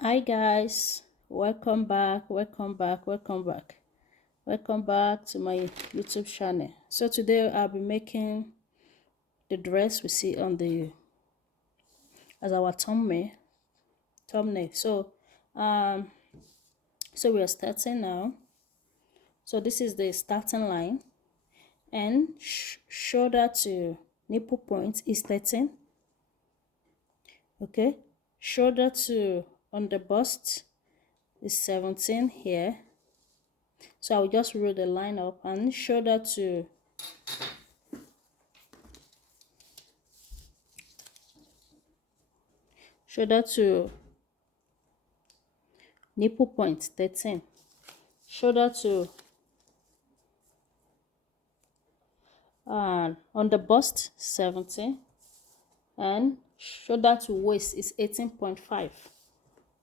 Hi guys, welcome back, welcome back to my YouTube channel. So today I'll be making the dress we see on the as our thumbnail. Um so we are starting now. So this is the starting line, and shoulder to nipple point is 13. Okay, shoulder to on the bust is 17 here. So I'll just roll the line up, and shoulder to nipple point 13, shoulder to on the bust 17, and shoulder to waist is 18.5.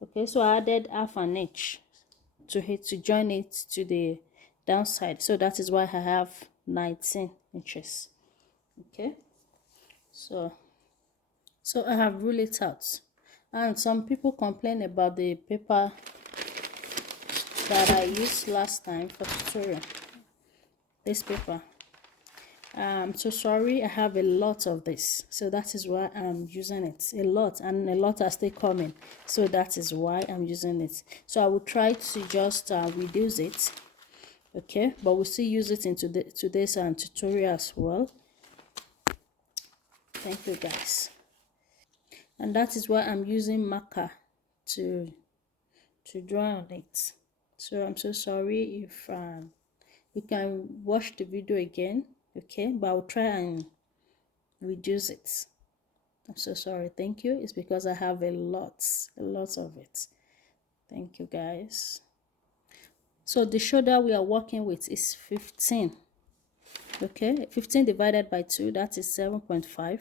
Okay, so I added half an inch to join it to the downside, so that is why I have 19 inches. Okay, so I have ruled it out, and some people complain about the paper that I used last time for tutorial. This paper, I'm so sorry, I have a lot of this, so that is why I'm using it a lot, and a lot are still coming, so that is why I'm using it. So I will try to just reduce it, okay, but we'll still use it into today's tutorial as well. Thank you guys. And that is why I'm using marker to draw on it. So I'm so sorry if you can watch the video again, okay, but I'll try and reduce it. I'm so sorry. Thank you. It's because I have a lot of it. Thank you guys. So the shoulder we are working with is 15. Okay, 15 divided by 2, that is 7.5.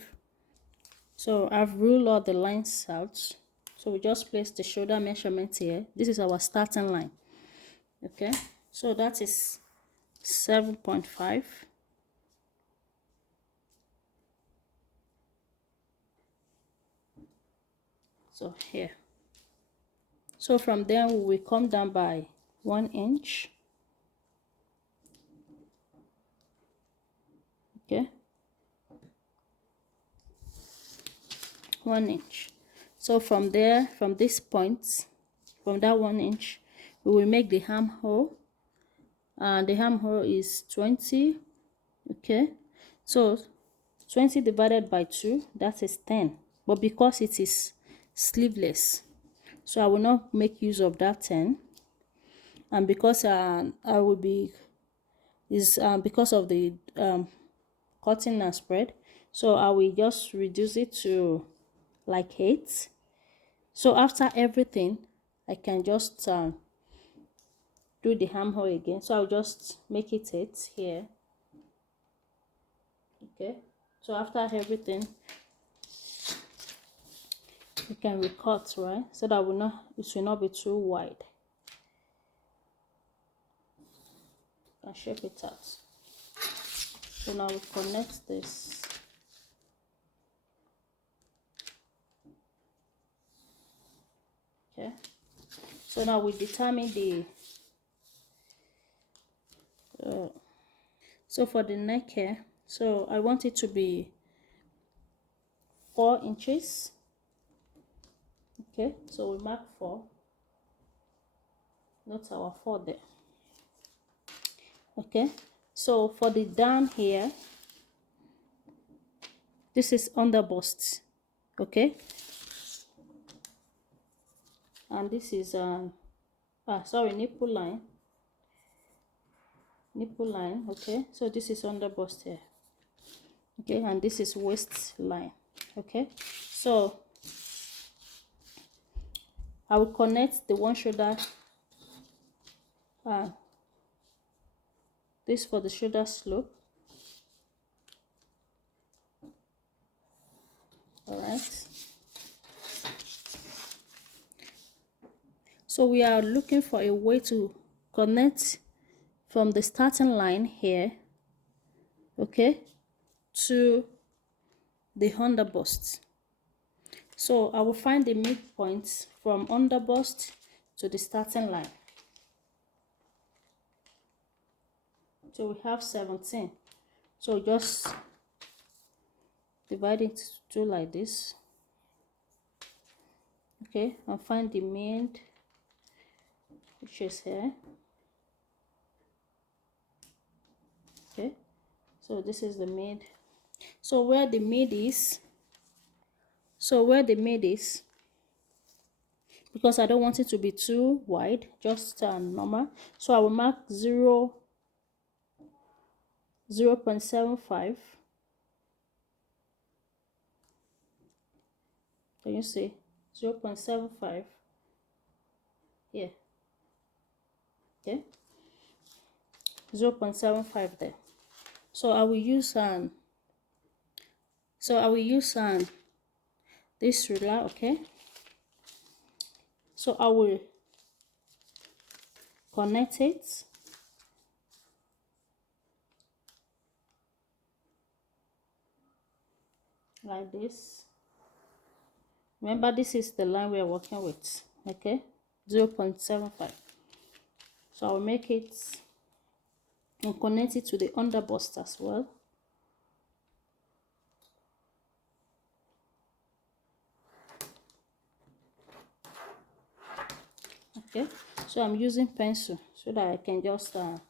So I've ruled all the lines out. So we just place the shoulder measurement here. This is our starting line. Okay, so that is 7.5. So here. So from there we will come down by 1 inch. Okay, 1 inch. So from there, from this point, from that 1 inch, we will make the armhole, and the armhole is 20. Okay, so 20 divided by 2, that is 10, but because it is sleeveless, so I will not make use of that 10, and because I will be because of the cutting and spread, so I will just reduce it to like 8. So after everything, I can just do the armhole again. So I'll just make it 8 here. Okay, so after everything, you can recut, right, so that it will not be too wide. And shape it out. So now we connect this. Okay, so now we determine the so for the neck here, so I want it to be 4 inches. Okay, so we mark 4. Note our 4 there. Okay, so for the down here, this is under bust. Okay, and this is nipple line. Okay, so this is under bust here. Okay, and this is waist line. Okay, so I will connect the one shoulder, this for the shoulder slope. All right, so we are looking for a way to connect from the starting line here, okay, to the under bust. So I will find the midpoint from underbust to the starting line. So we have 17. So just divide it into two like this. Okay, and find the mid, which is here. Okay, so this is the mid. So where the mid is, because I don't want it to be too wide, just normal. So I will mark 0.75. Can you see 0.75 here? Okay, 0.75 there. So I will use this ruler. Okay, so I will connect it like this. Remember, this is the line we are working with. Okay, 0.75. So I will make it and connect it to the underbust as well. Okay, so I'm using pencil so that I can just and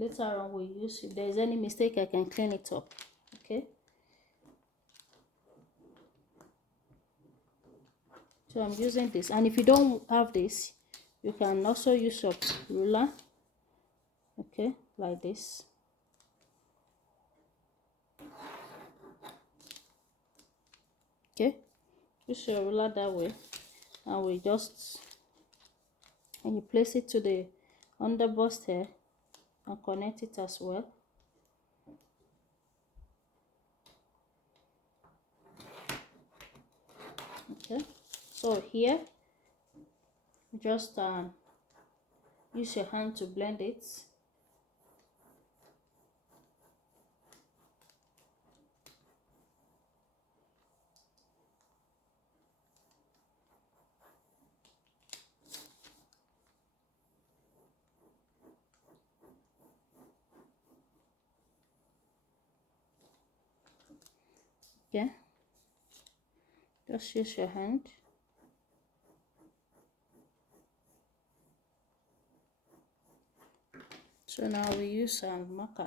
later on we'll use, if there's any mistake I can clean it up. Okay, so I'm using this, and if you don't have this, you can also use your ruler. Okay, like this. Okay, use your ruler that way, and we just, and you place it to the underbust here and connect it as well. Okay, so here just use your hand to blend it. Okay, just use your hand. So now we use marker.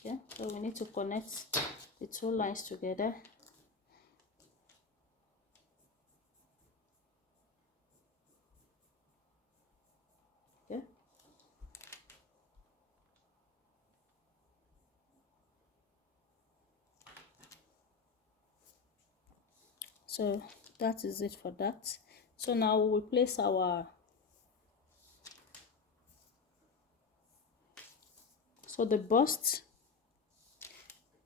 Okay, so we need to connect the two lines together. Okay, so that is it for that. So now we will place our, so the bust,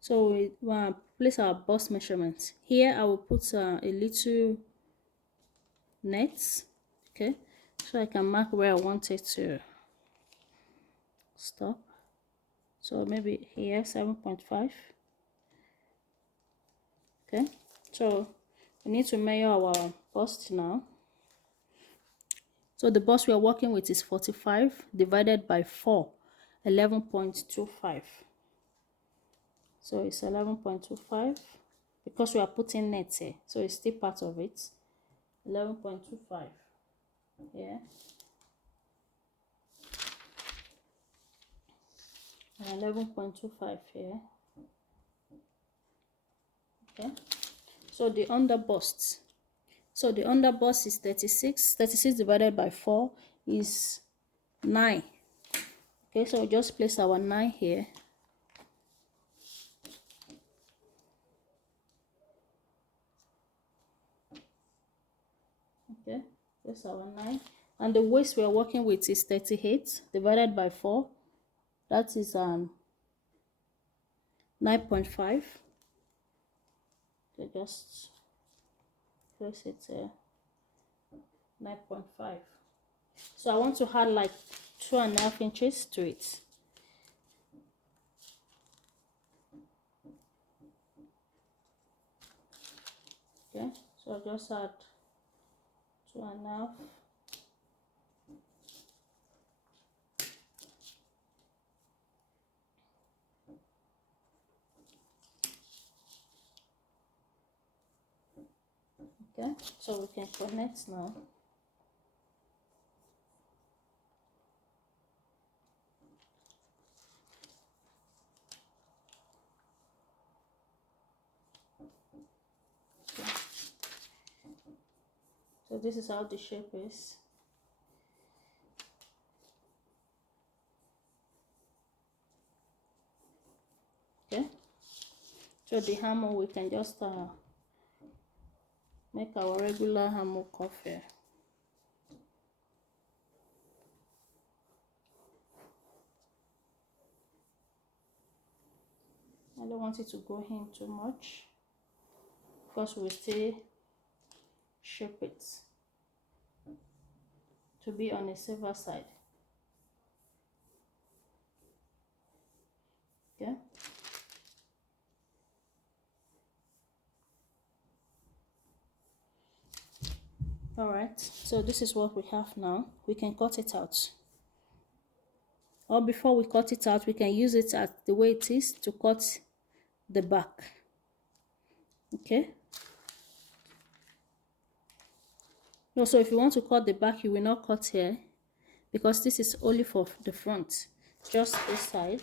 so we place our bust measurements. Here I will put a little net. Okay, so I can mark where I want it to stop. So maybe here 7.5. Okay, so we need to measure our bust now. So the bust we are working with is 45 divided by 4, 11.25. So it's 11.25 because we are putting net here, so it's still part of it. 11.25. Yeah. And 11.25 here. Okay. So the under bust. So the under bust is 36. 36 divided by 4 is 9. Okay, so just place our 9 here. Okay, place our 9. And the waist we are working with is 38 divided by 4. That is 9.5. So just place it 9.5. So I want to add like 2.5 inches to it. Okay, so I'll just add 2.5. Okay, so we can connect now. Okay. So this is how the shape is. Okay, so the hammer we can just make our regular hammer cuff here. I don't want it to go in too much because we still shape it to be on a safer side. Okay. All right, so this is what we have now. We can cut it out. Or before we cut it out, we can use it as the way it is to cut the back. Okay. No, so if you want to cut the back, you will not cut here because this is only for the front, just this side.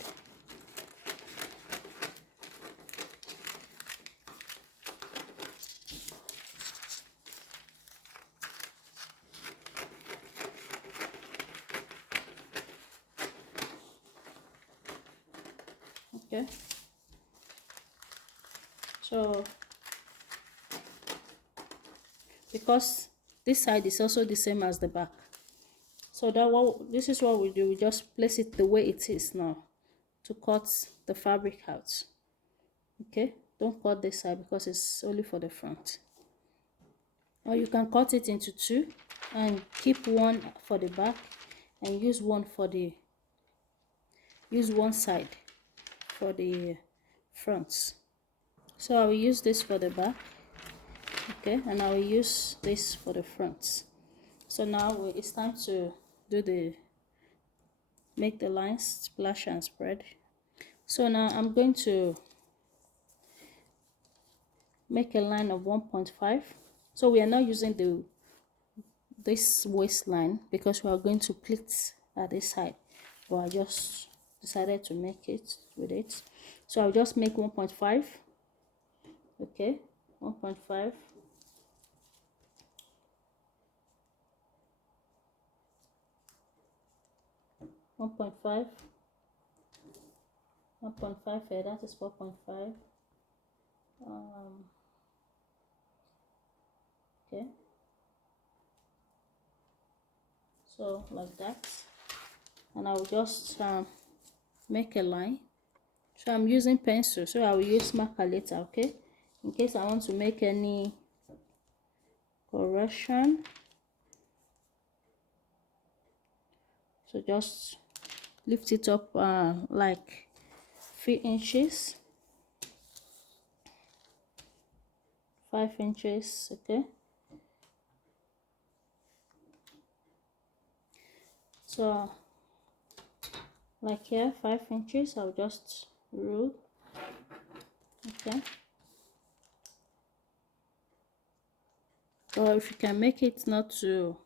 Okay, so because this side is also the same as the back, so this is what we do. We just place it the way it is now to cut the fabric out. Okay, don't cut this side because it's only for the front. Or you can cut it into two and keep one for the back and use one side for the front. So I will use this for the back, okay, and I will use this for the front. So now it's time to make the lines splash and spread. So now I'm going to make a line of 1.5. So we are not using this waistline because we are going to pleat at this side, but I just decided to make it with it. So I'll just make 1.5. Okay, 1.5. Here, that is 4.5. Okay, so like that, and I will just make a line. So I'm using pencil, so I will use marker later, okay, in case I want to make any correction. So just lift it up like 3 inches, 5 inches, okay. So like here, 5 inches, I'll just rule, okay. Or if you can make it not to,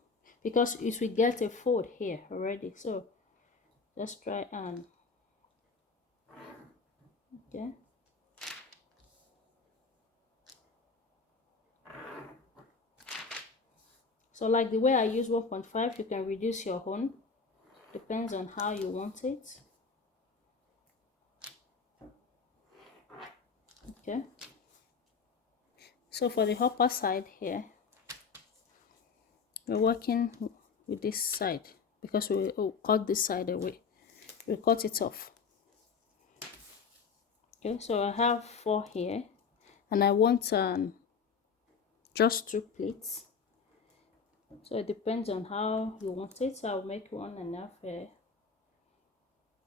because it will get a fold here already, so just try and, okay. So like the way I use 1.5, you can reduce your own, depends on how you want it, okay. So for the upper side here, we're working with this side, because we cut this side away. We cut it off. Okay, so I have 4 here, and I want just 2 plates. So it depends on how you want it. So I'll make 1.5 here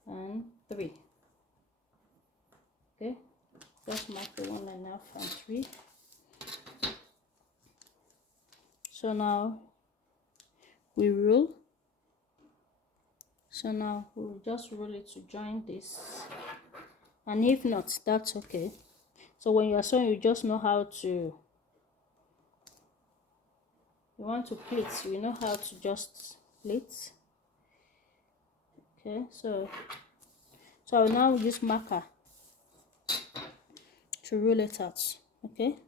and 3. Okay, just mark the 1.5 and 3. So now we roll. So now we'll just roll it to join this, and if not, that's okay. So when you are sewing, you just know how to, you want to pleat, you know how to just pleat. Okay, so I'll now use marker to roll it out. Okay,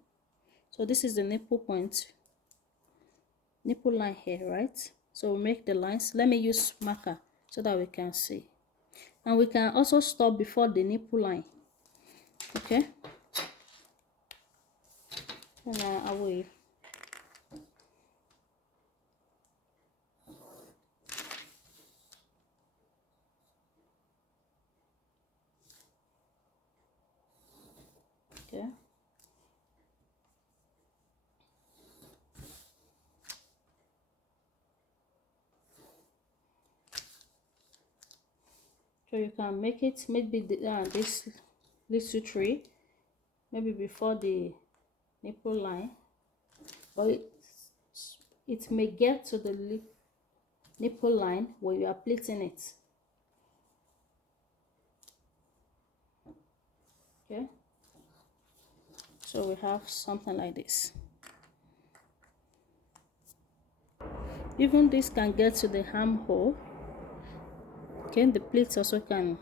so this is the nipple line here, right? So we'll make the lines. Let me use marker so that we can see, and we can also stop before the nipple line. Okay, and I will. Okay. So you can make it maybe this little tree, maybe before the nipple line, but it may get to the nipple line when you are pleating it. Okay, so we have something like this. Even this can get to the armhole. Okay, the pleats also can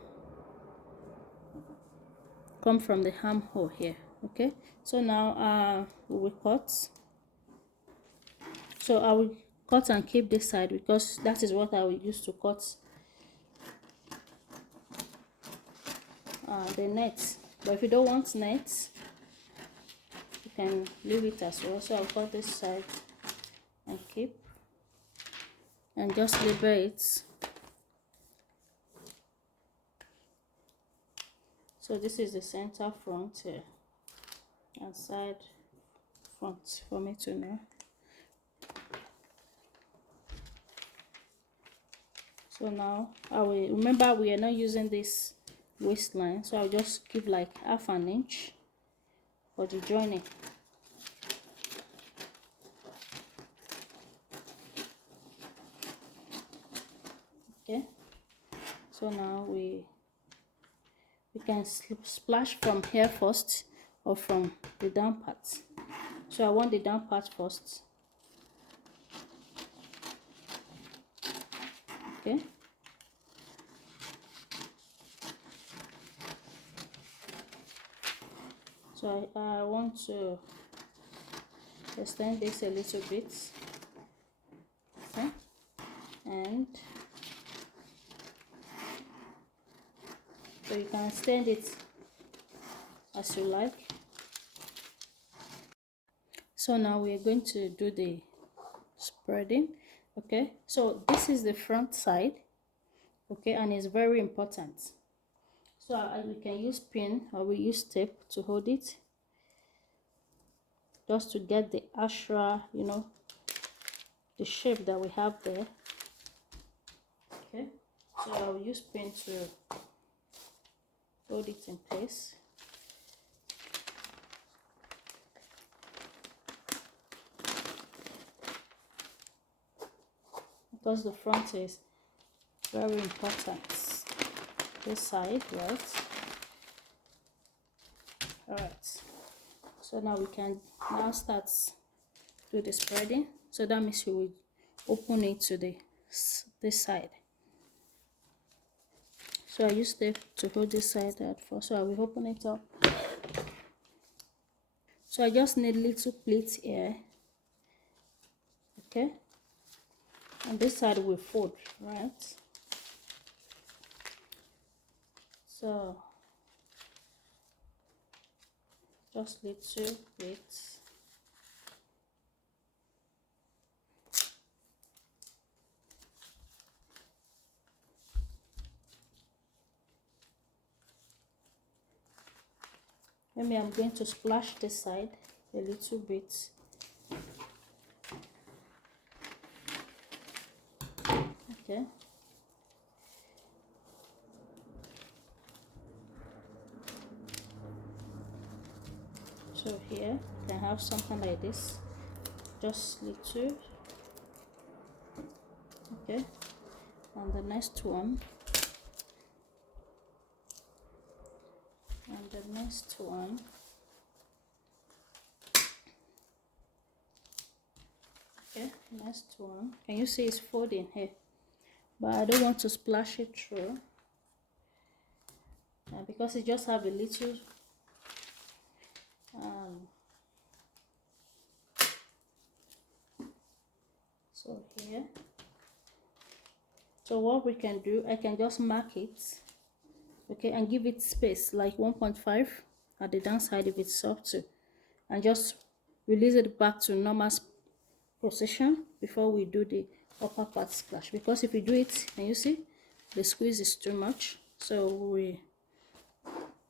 come from the armhole here. Okay, so now we will cut. So I will cut and keep this side because that is what I will use to cut the net. But if you don't want net, you can leave it as well. So I'll cut this side and keep, and just label it. So this is the center front here, and side front for me to know. So now I will remember we are not using this waistline, so I'll just give like 1/2 inch for the joining. Okay, so now we can splash from here first or from the down part. So I want the down part first. Okay, so I want to extend this a little bit. Okay, and so you can extend it as you like. So now we are going to do the spreading. Okay, so this is the front side. Okay, and it's very important. So we can use pin or we use tape to hold it, just to get the actual, you know, the shape that we have there. Okay, so I'll use pin to hold it in place. Because the front is very important. This side, right? Alright, so now we can now start do the spreading. So that means you will open it to this side. So I use tape to hold this side at first. So I will open it up. So I just need little pleats here. Okay, and this side will fold, right? So just little pleats. Maybe I'm going to splash this side a little bit. Okay. So here you can have something like this, just little. Okay. And the next one. And the next one. Okay, next one. Can you see it's folding here? But I don't want to splash it through. Because it just have a little so here. So what we can do, I can just mark it, okay, and give it space like 1.5 at the downside if it's soft too, and just release it back to normal position before we do the upper part splash. Because if we do it, can you see the squeeze is too much? So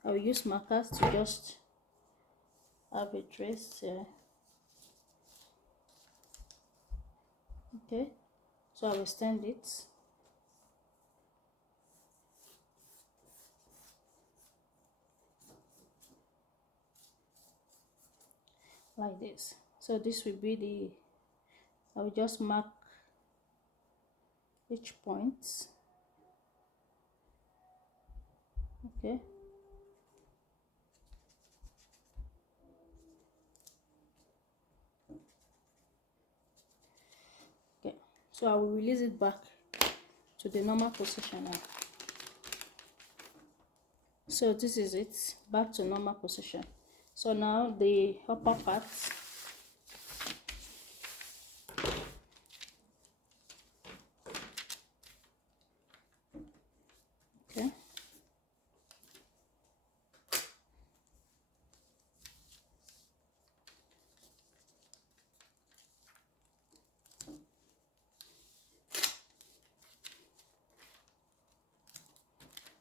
I will use markers to just have a trace here. Okay, so I will stand it. Like this. So this will be the, I will just mark each point. Okay. Okay, so I will release it back to the normal position now. So this is it, back to normal position. So now the upper part, okay.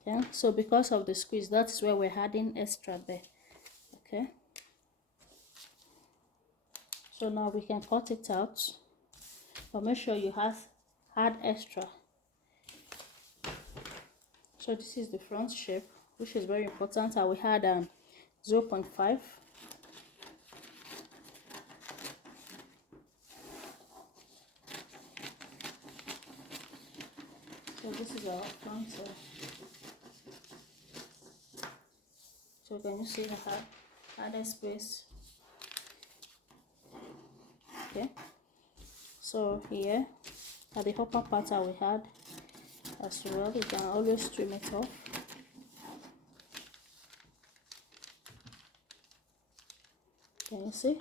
Okay, so because of the squeeze, that's where we're adding extra there. Okay, so now we can cut it out, but make sure you add extra. So this is the front shape, which is very important. I will add 0.5. So this is our front. So can you see I have added space? Okay. So here at the upper part I will add as well. You can always trim it off. Can you see?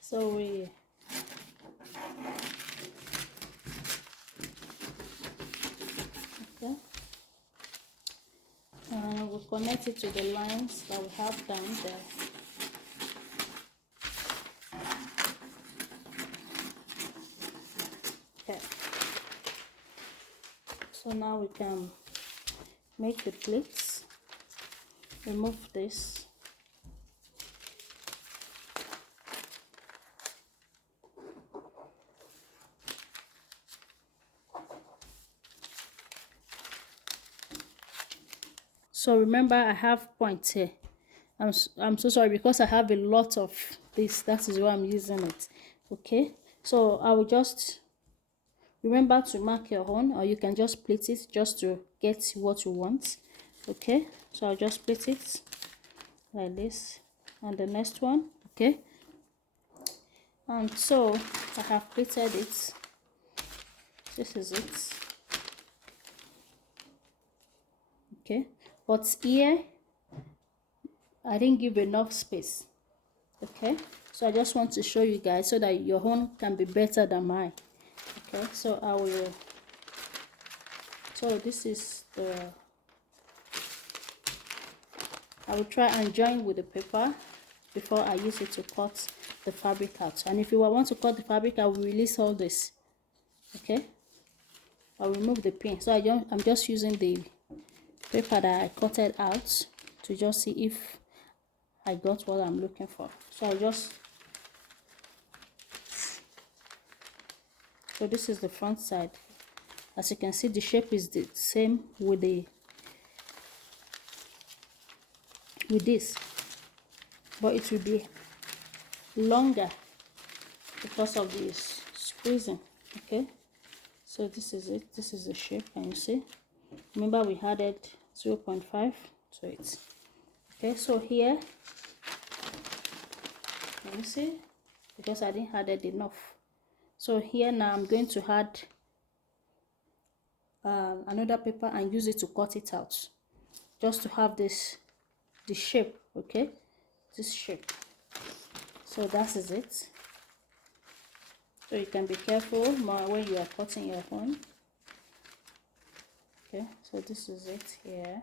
So we okay, and we'll connect it to the lines that we have down there. Okay, so now we can make the pleats. Remove this. So remember I have points here. I'm so sorry because I have a lot of this. That is why I'm using it. Okay, so I will just remember to mark your own, or you can just split it just to get what you want. Okay, so I'll just split it like this, and the next one. Okay, and so I have pleated it. This is it. Okay, but here I didn't give enough space. Okay, so I just want to show you guys so that your own can be better than mine. Okay, so I will, so this is the, I will try and join with the paper before I use it to cut the fabric out. And if you want to cut the fabric, I will release all this. Okay, I'll remove the pin. So I'm just using the paper that I cutted out to just see if I got what I'm looking for. So so this is the front side. As you can see, the shape is the same with this, but it will be longer because of this squeezing. Okay, so this is it. This is the shape. Can you see? Remember we added 0.5 to it. Okay, so here, can you see? Because I didn't add it enough. So here now I'm going to add another paper and use it to cut it out, just to have the shape. Okay, this shape. So that is it. So you can be careful more when you are cutting your own. Okay, so this is it here.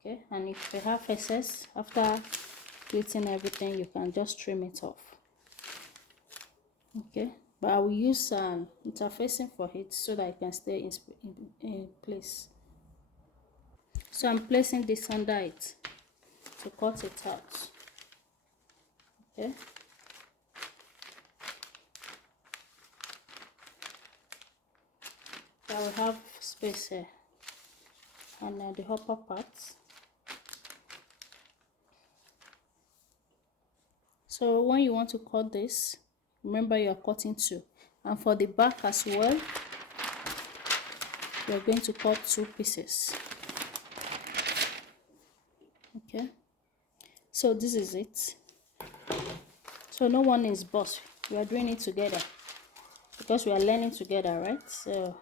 Okay, and if you have excess after pleating everything, you can just trim it off. Okay, but I will use interfacing for it so that it can stay in place. So I'm placing this under it to cut it out. Okay, I will have space here, and the upper part. So when you want to cut this, remember you are cutting 2, and for the back as well, you're going to cut 2 pieces. Okay, so this is it. So no one is boss. We are doing it together because we are learning together, right? So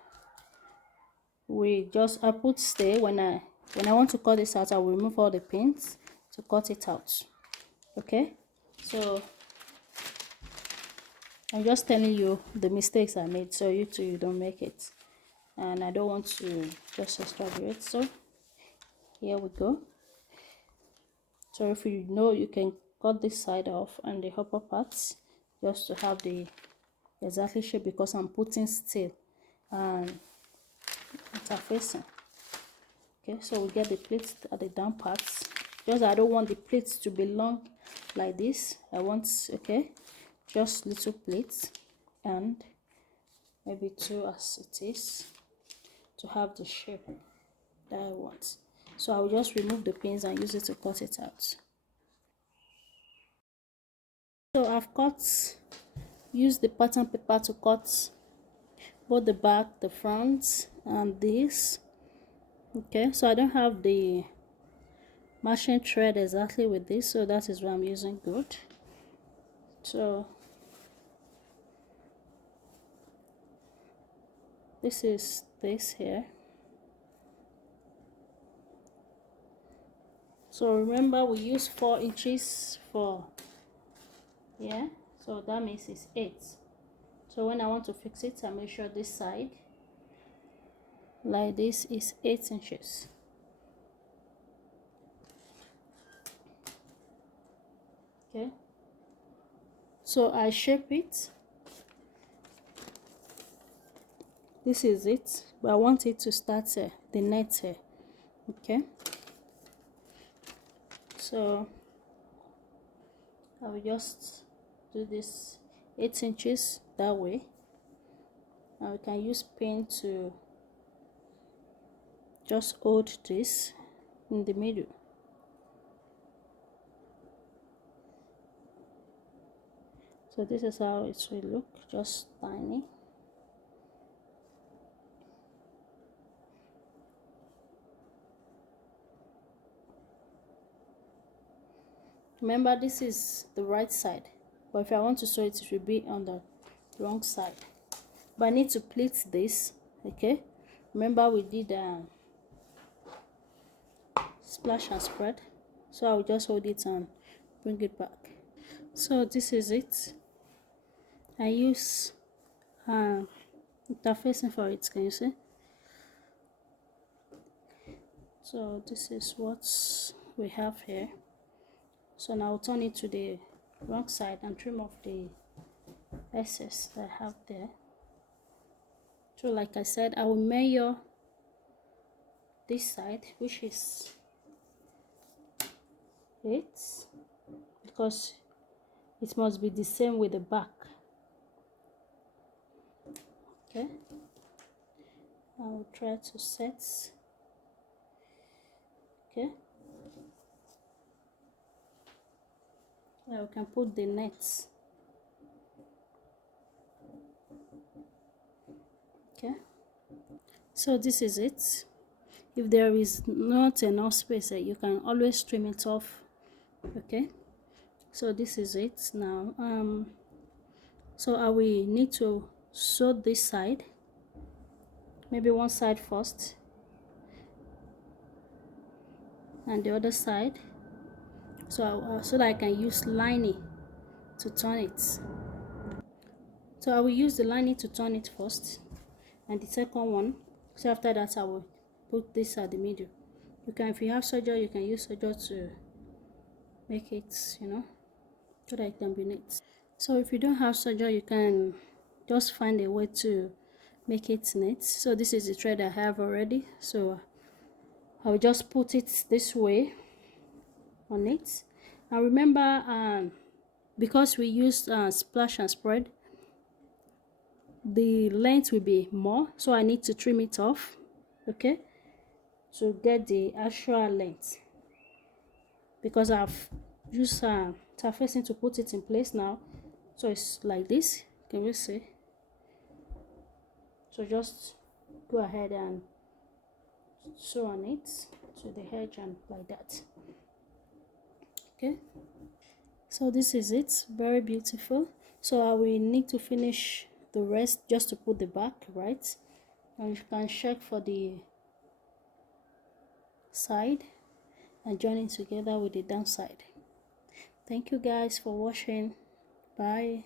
I put stay. When I want to cut this out, I will remove all the pins to cut it out. Okay, so I'm just telling you the mistakes I made, so you don't make it, and I don't want to just exaggerate. So here we go. So if you know, you can cut this side off and the upper parts just to have the exactly shape, because I'm putting steel and interfacing. Okay, so we get the pleats at the down parts. Just I don't want the pleats to be long like this. I want, okay, just little pleats, and maybe 2 as it is, to have the shape that I want. So I will just remove the pins and use it to cut it out. So I've used the pattern paper to cut both the back, the front, and this. Okay, so I don't have the matching thread exactly with this, so that is why I'm using good. So this is this here. So remember we use 4 inches for, yeah, so that means it's 8. So when I want to fix it, I make sure this side like this is 8 inches. Okay, so I shape it. This is it, but I want it to start the net here. Okay, so I will just do this 8 inches that way, and we can use pin to just hold this in the middle. So this is how it will look, just tiny. Remember, this is the right side, but if I want to sew it, it will be on the wrong side. But I need to pleat this. Okay, remember we did splash and spread, so I will just hold it and bring it back. So this is it. I use interfacing for it. Can you see? So this is what we have here. So now I'll turn it to the wrong side and trim off the excess that I have there. So like I said, I will measure this side, which is it, because it must be the same with the back. Okay, I will try to set. Okay, now we can put the nets. Okay, so this is it. If there is not enough space, you can always trim it off. Okay, so this is it now. So I will need to sew this side, maybe one side first and the other side, so that I can use lining to turn it. So I will use the lining to turn it first, and the second one. So after that, I will put this at the middle. You can, if you have serger, you can use serger to make it, you know, so that it can be neat. So if you don't have serger, you can just find a way to make it neat. So this is the thread I have already, so I'll just put it this way on it. And remember, because we used splash and spread, the length will be more, so I need to trim it off, okay, to get the actual length, because I've used surfacing to put it in place now. So it's like this, can you see? So just go ahead and sew on it to the edge and like that. Okay, so this is it, very beautiful. So I will need to finish the rest just to put the back right, and you can check for the side and join it together with the downside. Thank you guys for watching. Bye.